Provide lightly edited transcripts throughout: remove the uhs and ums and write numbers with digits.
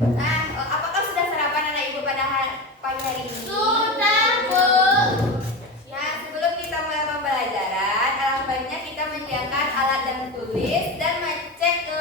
Nah, apakah sudah sarapan anak ibu pada pagi hari ini? Sudah, Bu. Ya, sebelum kita mulai pembelajaran, alangkah baiknya kita menyiapkan alat dan tulis dan mengecek ke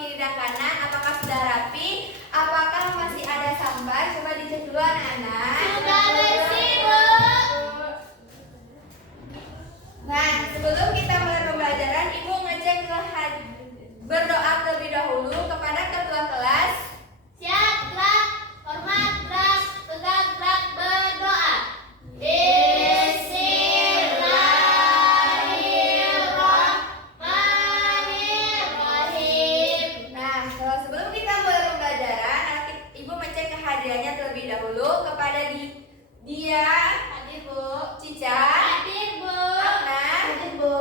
kiri dan kanan apakah sudah rapi, apakah masih ada sambar. Coba dicek dulu anak-anak. Sudah bersih, Bu. Nah, sebelum kita mulai pembelajaran, ibu ngecek ke berdoa terlebih dahulu kepada ketua kelas. Siap, gerak, hormat, gerak, tegak, gerak, berdoa. Bismillahirrahmanirrahim. Nah, sebelum kita mulai pembelajaran, ibu ngecek kehadirannya terlebih dahulu kepada dia, Hadir, Bu. Cica, Hadir, Bu. Akna, Hadir, Bu.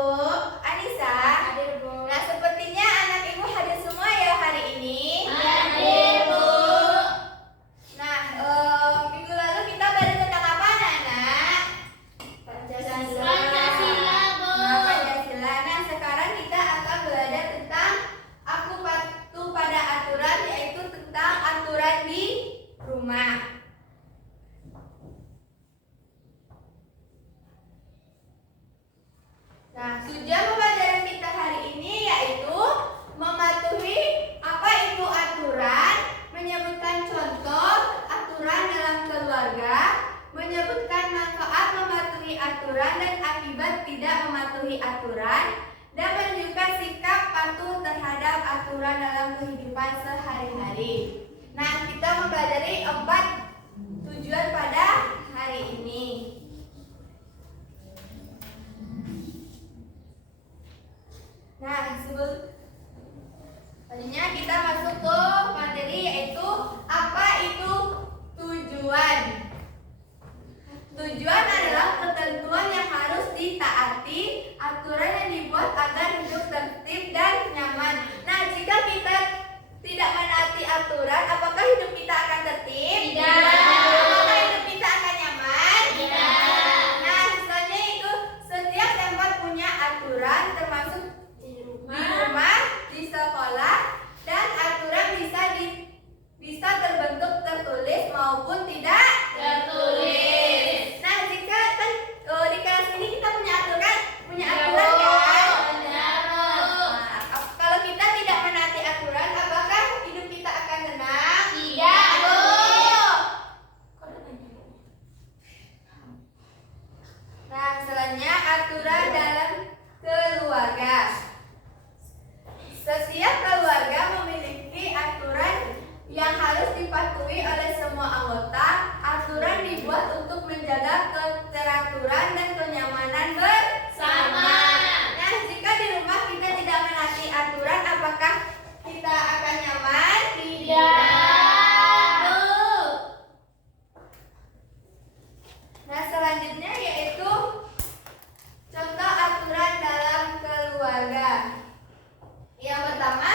Anissa. Hadir, Bu. Nah, sepertinya anak ibu hadir semua ya hari ini. Hadir, Bu. Nah, minggu lalu kita belajar tentang apa, anak-anak? Pancasila, Bu. Nah, Pancasila. Nah, sekarang kita akan belajar tentang aku patuh pada aturan, yaitu tentang aturan di rumah. Nah, tujuan pembelajaran kita hari ini yaitu mematuhi apa itu aturan, menyebutkan contoh aturan dalam keluarga, menyebutkan manfaat mematuhi aturan dan akibat tidak mematuhi aturan, dan menunjukkan sikap patuh terhadap aturan dalam kehidupan sehari-hari. Nah, kita mempelajari 4 tujuan pada hari ini. Nah, selanjutnya kita masuk ke materi yaitu apa itu tujuan. Tujuan adalah ketentuan yang harus ditaati, aturan yang dibuat agar hidup tertib dan nyaman. Nah, jika kita tidak menaati aturan, apakah hidup kita akan tertib? Tidak. Apakah hidup kita akan nyaman? Tidak. Nah, selanjutnya itu setiap tempat punya aturan, termasuk di rumah, di sekolah, dan aturan bisa terbentuk tertulis maupun tidak Tertulis. Nah, jika kan di kelas ini kita punya aturan Ya, kan? Bu. Benar, Bu. Nah, kalau kita tidak menaati aturan, apakah hidup kita akan tenang? Tidak, Bu. Nah, selanjutnya aturan dalam keluarga. Setiap keluarga memiliki aturan yang harus dipatuhi oleh semua anggota. Aturan dibuat untuk menjaga keteraturan dan kenyamanan bersama. Nah, jika di rumah kita tidak menaati aturan, apakah kita akan nyaman? Tidak. Nah, selanjutnya yaitu contoh aturan dalam keluarga. Yang pertama,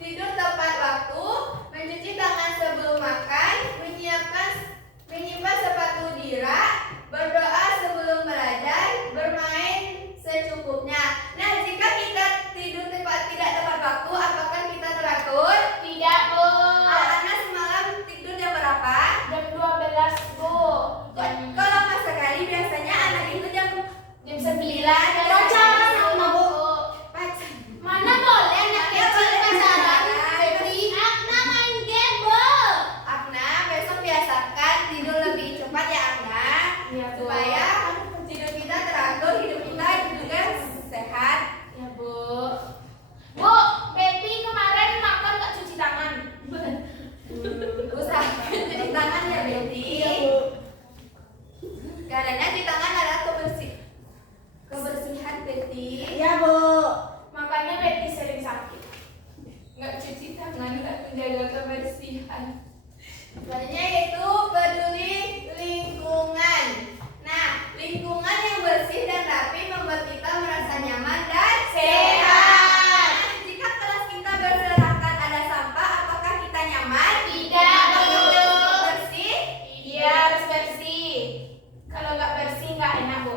tidur tepat waktu, mencuci tangan sebelum makan, menyimpan sepatu di rak, berdoa sebelum belajar, bermain secukupnya. Nah, jika kita tidur tidak tepat waktu, apakah kita teratur? Tidak, Bu. Anak semalam tidur jam berapa? Jam 12, Bu. Kalau mas sekali biasanya anak itu jam 9. Pacaran sama, Bu. pacar. Mana boleh anak Ya, kecil boleh pacaran? pacaran. Akna main game, Bu. Akna, besok biasakan tidur lebih cepat ya Akna, Iya, Bu. supaya tidur kita teratur, hidup kita juga sehat. Ya, Bu. Bu, Betty kemarin makan nggak cuci tangan? Usahakan cuci tangan ya Betty. Karena di tangan adalah kebersihan Betty. Ya, Bu. Makanya Betty sering sakit. Nggak cuci tangan, nggak menjaga kebersihan. Selanjutnya yaitu peduli lingkungan. Nah, lingkungan yang bersih dan rapi membuat kita merasa nyaman dan sehat. Nah, jika kelas kita berserakan ada sampah, apakah kita nyaman? Tidak, Apakah Bu. kita bersih? Iya, harus bersih. Kalau nggak bersih nggak enak, Bu.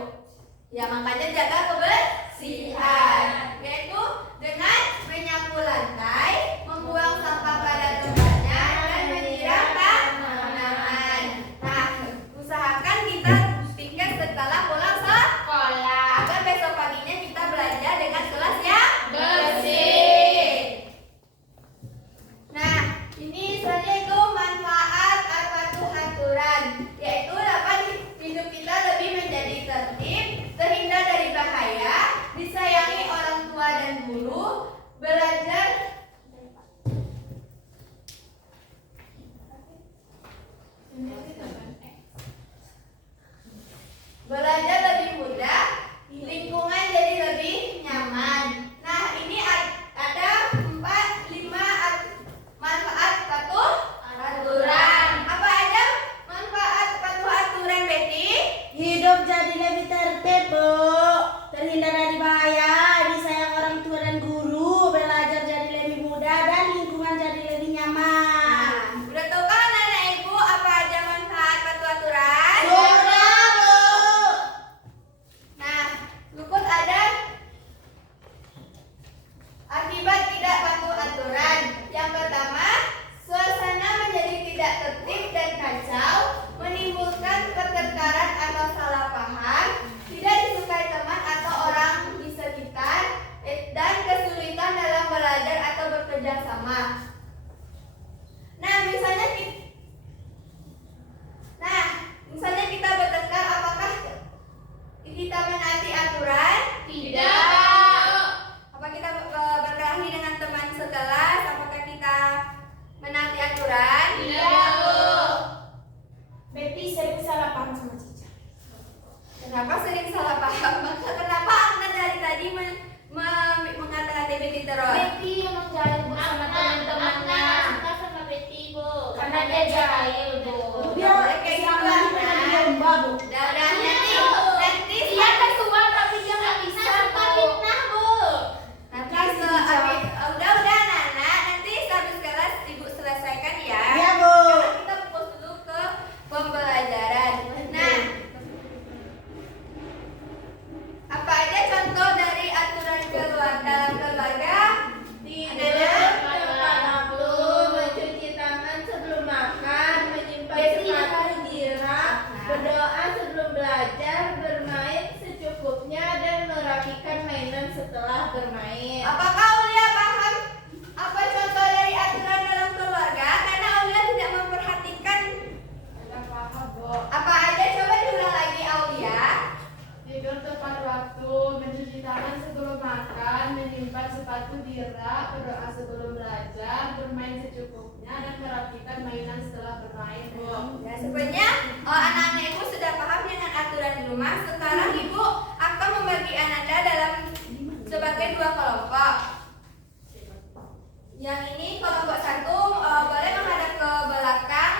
Ya, makanya jaga kebersihan, yaitu dengan menyapu lantai, membuang sampah pada tempatnya, dan aja jahil, Bu. Dia Kayak gitu, selama ini Anak. menjadi domba, Bu. Udah nanti Dia ketua tapi dia nggak bisa, Suka Bu. fitnah, Bu. Nanti udah Nana, nanti habis kelas Ibu selesaikan ya. Iya, Bu. Sekarang kita fokus dulu ke pembelajaran. Nah, apa aja contoh dari aturan dalam keluarga? Tidak terpaksa mencuci tangan sebelum makan, menyimpan sepatu di rak, berdoa sebelum belajar, bermain secukupnya, dan merapikan mainan setelah bermain. Apakah Aulia paham apa contoh dari aturan dalam keluarga? Karena Aulia tidak memperhatikan Tidak paham, Bu. apa aja. Coba diulang lagi Aulia. Tidur tepat waktu, mencuci tangan sebelum makan, menyimpan sepatu di rak, berdoa sebelum belajar, bermain secukupnya, dan merapikan mainan setelah bermain, Bu. Ya, sebenarnya anak-anak ibu sudah paham dengan aturan di rumah. Sekarang ibu akan membagi Ananda dalam sebagai dua kelompok. Yang ini kelompok satu boleh menghadap ke belakang.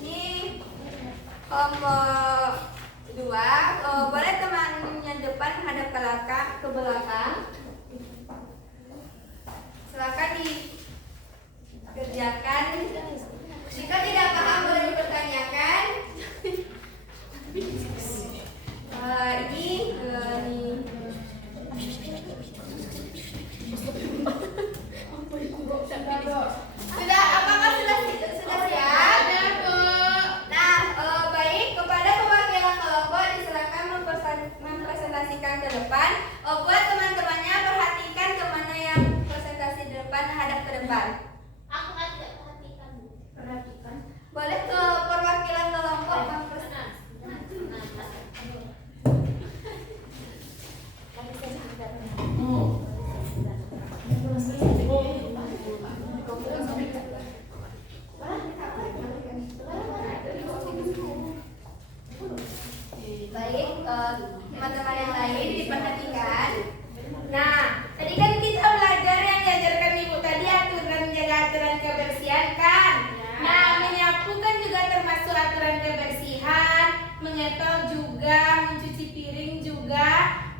Ini kelompok dua boleh temannya depan menghadap ke belakang. Silakan dikerjakan. Jika tidak paham boleh dipertanyakan. Ini sudah, apakah sudah siap? Nah, baik, kepada perwakilan kelompok disilakan mempresentasikan ke depan. Buat teman-temannya perhatikan kemana yang presentasi di depan, hadap ke depan. Aku kan tidak perhatikan, Bu. Perhatikan. Boleh ke perwakilan kelompok mempresentasikan. Baik, teman-teman yang lain diperhatikan. Nah, tadi kan kita belajar yang diajarkan Ibu tadi aturan menjaga aturan kebersihan kan? Nah, menyapu kan juga termasuk aturan kebersihan, mengetol juga, mencuci piring juga,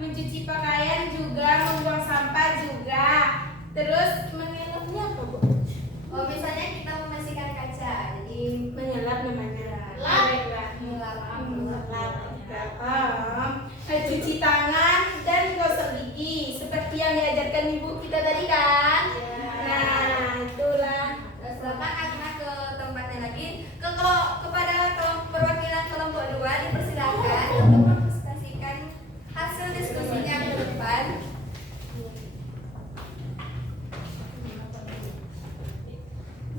mencuci pakaian juga, membuang sampah juga. Terus mengelapnya apa, Bu? Oh, misalnya kita membersihkan kaca, jadi mengelap namanya. Cuci tangan dan gosok gigi seperti yang diajarkan ibu kita tadi kan? Nah, itulah. Silakan anak ke tempatnya lagi. Kepada perwakilan kelompok 2 dipersilakan untuk mempresentasikan hasil diskusinya ke depan.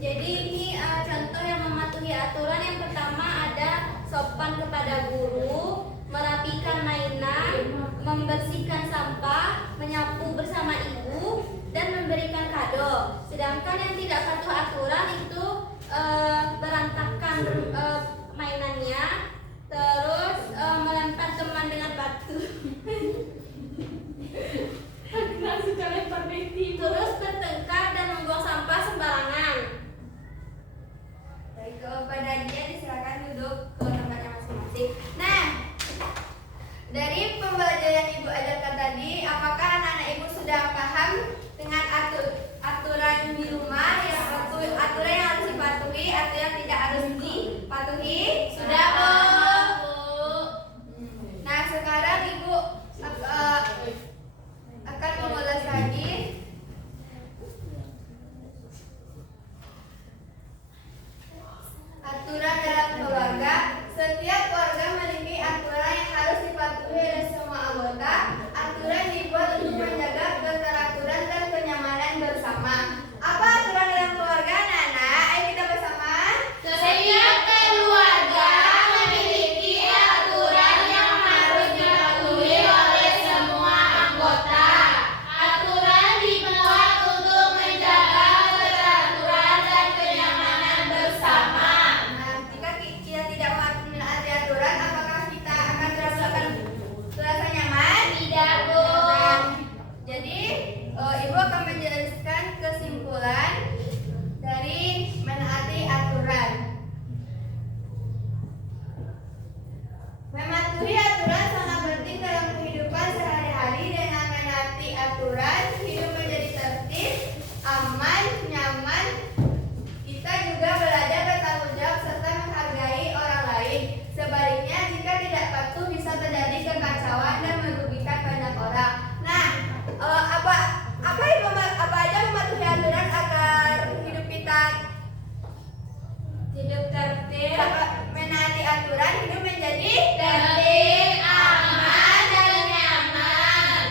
Jadi ini contoh yang mematuhi aturan. Yang pertama ada sopan kepada guru, merapikan mainan, membersihkan sampah, menyapu bersama ibu, dan memberikan kado. Sedangkan yang tidak patuh aturan itu berantakan mainannya, terus melempar teman dengan batu. Terus bertengkar dan membuang sampah sembarangan. Baik, kepada dia disilakan duduk ke tempatnya masing-masing. Nah, dari pembelajaran Ibu ajarkan tadi, apakah anak-anak Ibu sudah paham dengan aturan di rumah, aturan yang harus dipatuhi atau yang tidak harus dipatuhi? Sudah, Bu? Nah, sekarang Ibu akan mengulas lagi. Aturan dalam keluarga. Setiap keluarga memiliki aturan yang harus dipatuhi oleh semua anggota. Aturan dibuat untuk menjaga keteraturan dan kenyamanan bersama. Apa aturan dalam keluarga, Nana? Ayo Hidup tertib, menaati aturan, hidup menjadi tertib, aman, dan nyaman.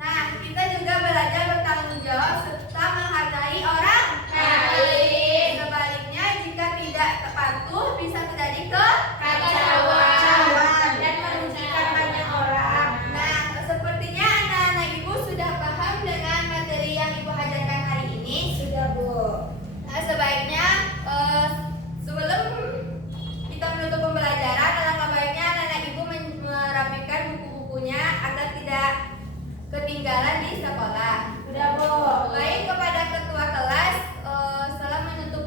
Nah, kita juga belajar bertanggung jawab serta menghargai orang lain. Sebaliknya, jika tidak patuh bisa terjadi Kekacauan dan merugikan banyak orang. Nah, sepertinya anak-anak ibu sudah paham dengan materi yang ibu ajarkan hari ini. Sudah, Bu. Nah, sebaiknya sebelum kita menutup pembelajaran, alangkah baiknya anak-anak ibu merapikan buku-bukunya agar tidak ketinggalan di sekolah. Sudah, Bu. Baik, kepada ketua kelas, salam menutup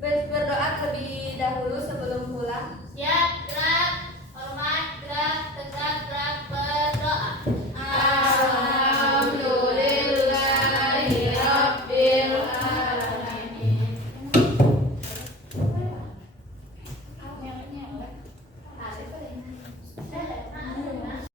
berdoa terlebih dahulu sebelum pulang. Siap.